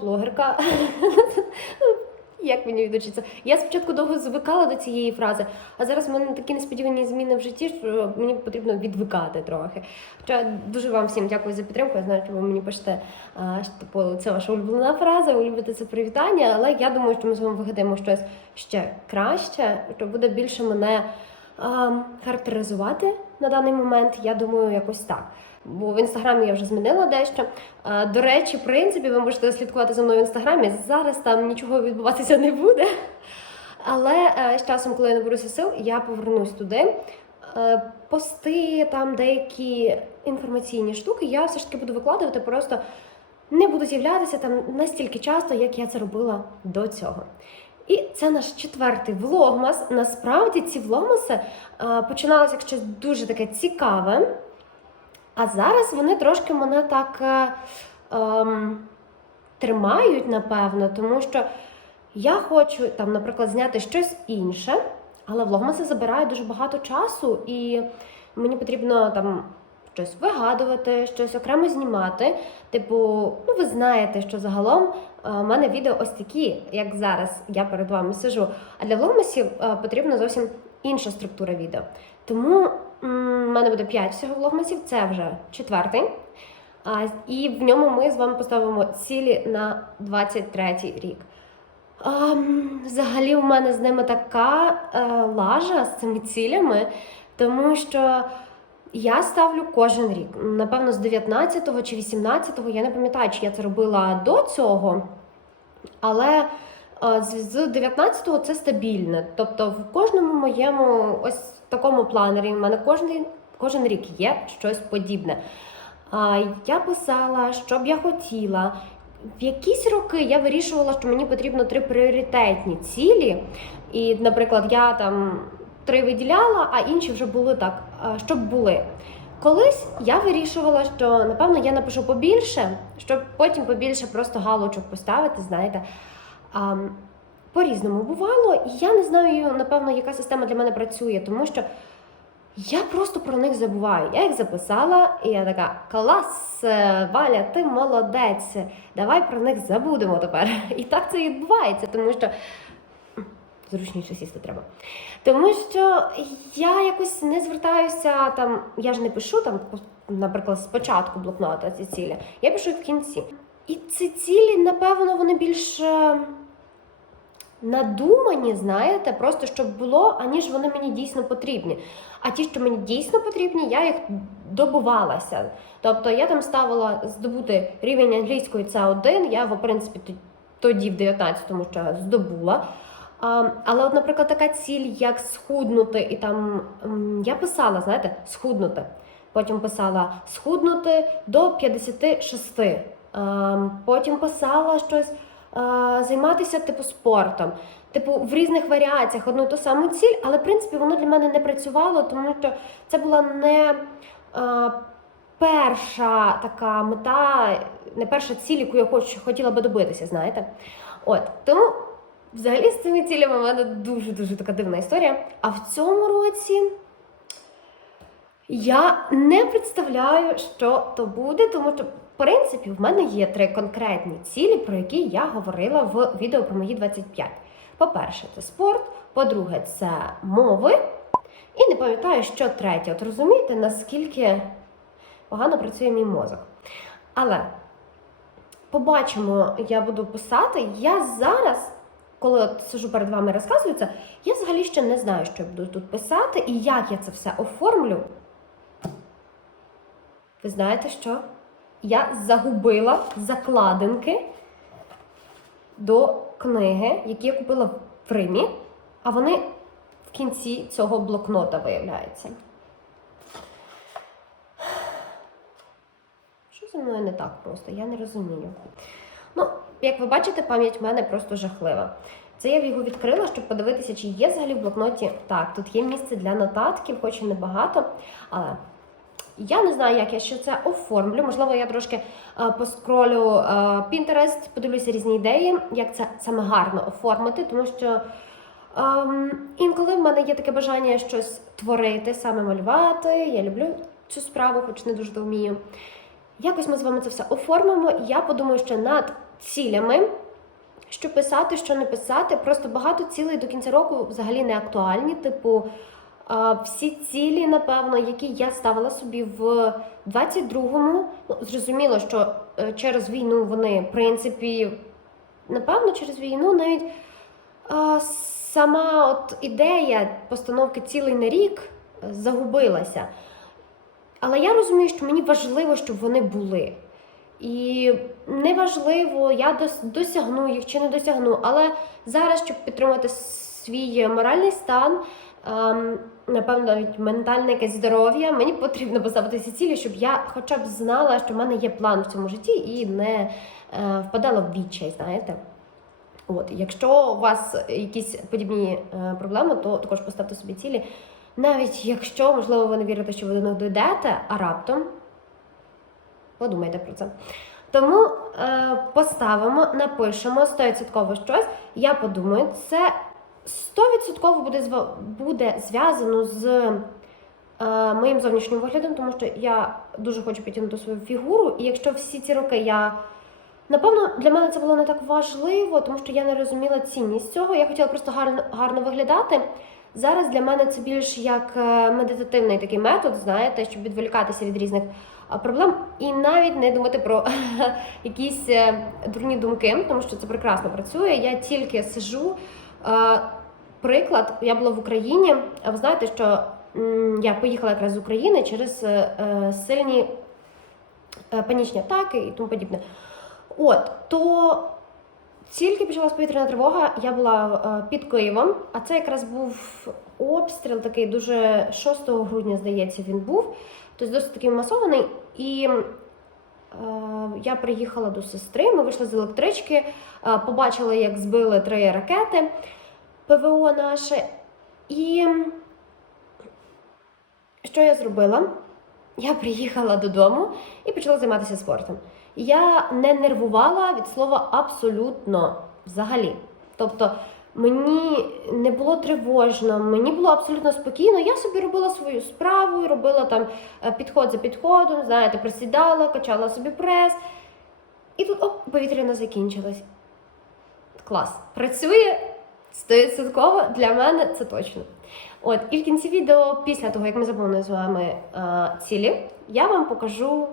блогерка. Як мені відучиться? Я спочатку довго звикала до цієї фрази, а зараз в мене такі несподівані зміни в житті, що мені потрібно відвикати трохи. Хоча дуже вам всім дякую за підтримку. Я знаю, що ви мені пишете, що типу, це ваша улюблена фраза, ви любите це привітання, але я думаю, що ми з вами вигадаємо щось ще краще, що буде більше мене характеризувати на даний момент. Я думаю, якось так. Бо в інстаграмі я вже змінила дещо. До речі, в принципі, ви можете слідкувати за мною в інстаграмі. Зараз там нічого відбуватися не буде. Але е, з часом, коли я наберуся сил, я повернусь туди. Е, Пости, там деякі інформаційні штуки, я все ж таки буду викладувати, просто не буду з'являтися там настільки часто, як я це робила до цього. І це наш четвертий влогмас. Насправді ці влогмаси е, починалися як щось дуже таке цікаве. А зараз вони трошки мене так е, ем, тримають, напевно, тому що я хочу там, наприклад, зняти щось інше, але влогмаси забирають дуже багато часу, і мені потрібно там щось вигадувати, щось окремо знімати. Типу, ну ви знаєте, що загалом е, у мене відео ось такі, як зараз я перед вами сижу. А для влогмасів е, потрібна зовсім інша структура відео. Тому в мене буде 5 всього влогмасів, це вже четвертий. І в ньому ми з вами поставимо цілі на 23 рік. А, взагалі, у мене з ними така е, лажа з цими цілями, тому що я ставлю кожен рік. Напевно, з 19-го чи 18-го, я не пам'ятаю, чи я це робила до цього. Але е, з з 19-го це стабільне. Тобто в кожному моєму ось такому планері, в мене кожен, кожен рік є щось подібне. Я писала, що б я хотіла. В якісь роки я вирішувала, що мені потрібно три пріоритетні цілі. І, наприклад, я там три виділяла, а інші вже були так, щоб були. Колись я вирішувала, що напевно я напишу побільше, щоб потім побільше просто галочок поставити, знаєте. По-різному бувало, і я не знаю, напевно, яка система для мене працює, тому що я просто про них забуваю. Я їх записала, і я така: клас, е, Валя, ти молодець. Давай про них забудемо тепер. І так це відбувається, тому що зручніше сісти треба. Тому що я якось не звертаюся там, я ж не пишу там, наприклад, спочатку блокнота ці цілі, я пишу в кінці. І ці цілі, напевно, вони більш е, надумані, знаєте, просто щоб було, аніж вони мені дійсно потрібні. А ті, що мені дійсно потрібні, я їх добувалася. Тобто я там ставила здобути рівень англійської С1, я в принципі, тоді, в 19-му ще здобула. Але, от, наприклад, така ціль, як схуднути, і там я писала, знаєте, схуднути. Потім писала схуднути до 56. Ем, Потім писала щось е, займатися типу спортом. Типу, в різних варіаціях одну ту саму ціль, але в принципі воно для мене не працювало, тому що це була не е, перша така мета, не перша ціль, яку я хоч, хотіла би добитися, знаєте. От тому взагалі з цими цілями в мене дуже дуже така дивна історія. А в цьому році. Я не представляю, що то буде, тому що, в принципі, в мене є три конкретні цілі, про які я говорила в відео про мої 25. По-перше, це спорт, по-друге, це мови. І не пам'ятаю, що третє. От розумієте, наскільки погано працює мій мозок. Але побачимо, я буду писати. Я зараз, коли от сижу перед вами розказую я взагалі ще не знаю, що я буду тут писати і як я це все оформлю. Ви знаєте що? Я загубила закладинки до книги, які я купила в Римі, а вони в кінці цього блокнота виявляються. Що зі мною не так просто? Я не розумію. Ну, як ви бачите, пам'ять в мене просто жахлива. Це я його відкрила, щоб подивитися, чи є взагалі в блокноті. Так, тут є місце для нотатків, хоч і небагато, але я не знаю, як я ще це оформлю. Можливо, я трошки е, поскролю е, Pinterest, подивлюся різні ідеї, як це саме гарно оформити, тому що ем, інколи в мене є таке бажання щось творити, саме малювати. Я люблю цю справу, хоч не дуже вмію. Якось ми з вами це все оформимо. і Я подумаю ще над цілями. Що писати, що не писати. Просто багато цілей до кінця року взагалі не актуальні. Типу, всі цілі, напевно, які я ставила собі в 22-му, ну, зрозуміло, що е, через війну вони, в принципі, напевно, через війну навіть сама от ідея постановки цілей на рік е, загубилася. Але я розумію, що мені важливо, щоб вони були. І неважливо, я досягну їх чи не досягну. Але зараз, щоб підтримати свій моральний стан, ем, напевно, навіть ментальне якесь здоров'я, мені потрібно поставити ці цілі, щоб я хоча б знала, що в мене є план в цьому житті і не е, впадала в відчай, знаєте. От, якщо у вас якісь подібні е, проблеми, то також поставте собі цілі. Навіть якщо, можливо, ви не вірите, що ви до них дійдете, а раптом подумайте про це. Тому е, поставимо, напишемо 100% щось. Я подумаю, це 100% буде, буде зв'язано з е, моїм зовнішнім виглядом, тому що я дуже хочу підтягнути свою фігуру. І якщо всі ці роки я. Напевно, для мене це було не так важливо, тому що я не розуміла цінність цього. Я хотіла просто гарно, гарно виглядати. Зараз для мене це більш як е, медитативний такий метод, знаєте, щоб відволікатися від різних проблем і навіть не думати про якісь е, дурні думки, тому що це прекрасно працює. Я тільки сижу. Е, Приклад, я була в Україні, а ви знаєте, що я поїхала якраз з України через е, сильні панічні атаки і тому подібне. От, то тільки почалась повітряна тривога, я була під Києвом, а це якраз був обстріл такий дуже 6 грудня, здається, він був. Тобто досить такий масований. І е, я приїхала до сестри, ми вийшли з електрички, е, побачили, як збили три ракети ПВО наше. І що я зробила? Я приїхала додому і почала займатися спортом. Я не нервувала від слова абсолютно взагалі. Тобто мені не було тривожно, мені було абсолютно спокійно. Я собі робила свою справу, робила там е, підход за підходом, знаєте, присідала, качала собі прес. І тут оп, повітряна закінчилась. Клас. Працює стовідсотково для мене це точно. От, і в кінці відео, після того, як ми заповнили з вами е, цілі, я вам покажу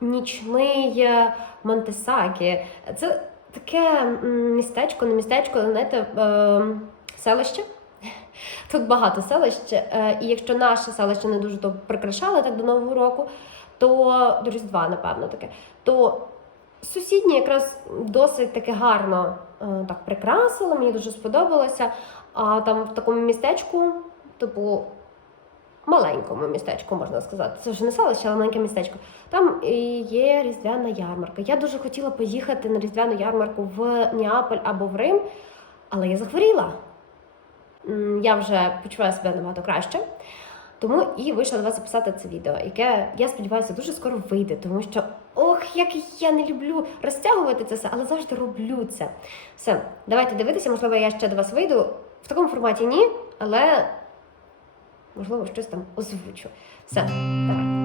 нічний е, Монтесакі. Це таке містечко, не містечко, знаєте, е, селище. Тут багато селищ, е, і якщо наше селище не дуже то прикрашали так до Нового року, то Різдва, напевно, таке, то сусідні якраз досить таке гарно е, так прикрасили, мені дуже сподобалося. А там в такому містечку, типу, маленькому містечку, можна сказати. Це вже не селище, але маленьке містечко. Там є різдвяна ярмарка. Я дуже хотіла поїхати на різдвяну ярмарку в Неаполь або в Рим, але я захворіла. Я вже почуваю себе набагато краще. Тому і вийшла до вас записати це відео, яке я сподіваюся дуже скоро вийде, тому що ох, як я не люблю розтягувати це все, але завжди роблю це. Все, давайте дивитися, можливо, я ще до вас вийду. В такому форматі ні, але можливо щось там озвучу. Все, давай.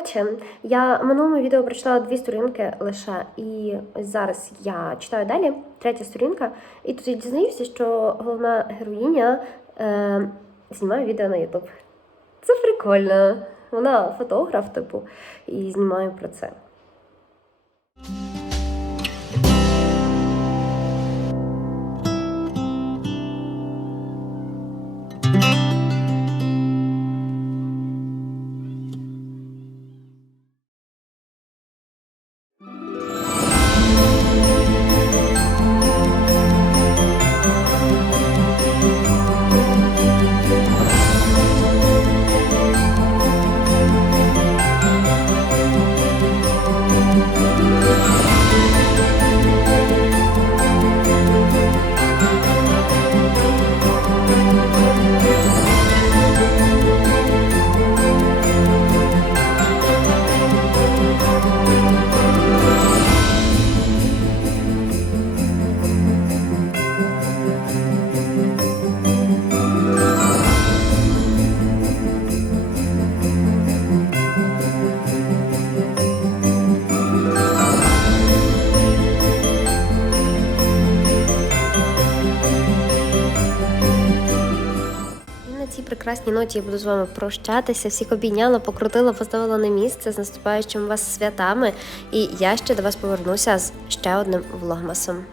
Коротше, я в минулому відео прочитала дві сторінки лише, і зараз я читаю далі, третя сторінка, і тут я дізнаюся, що головна героїня е, знімає відео на Ютуб. Це прикольно. Вона фотограф, типу, і знімає про це. Прекрасній ноті я буду з вами прощатися. Всіх обійняла, покрутила, поставила на місце з наступаючими вас святами. І я ще до вас повернуся з ще одним влогмасом.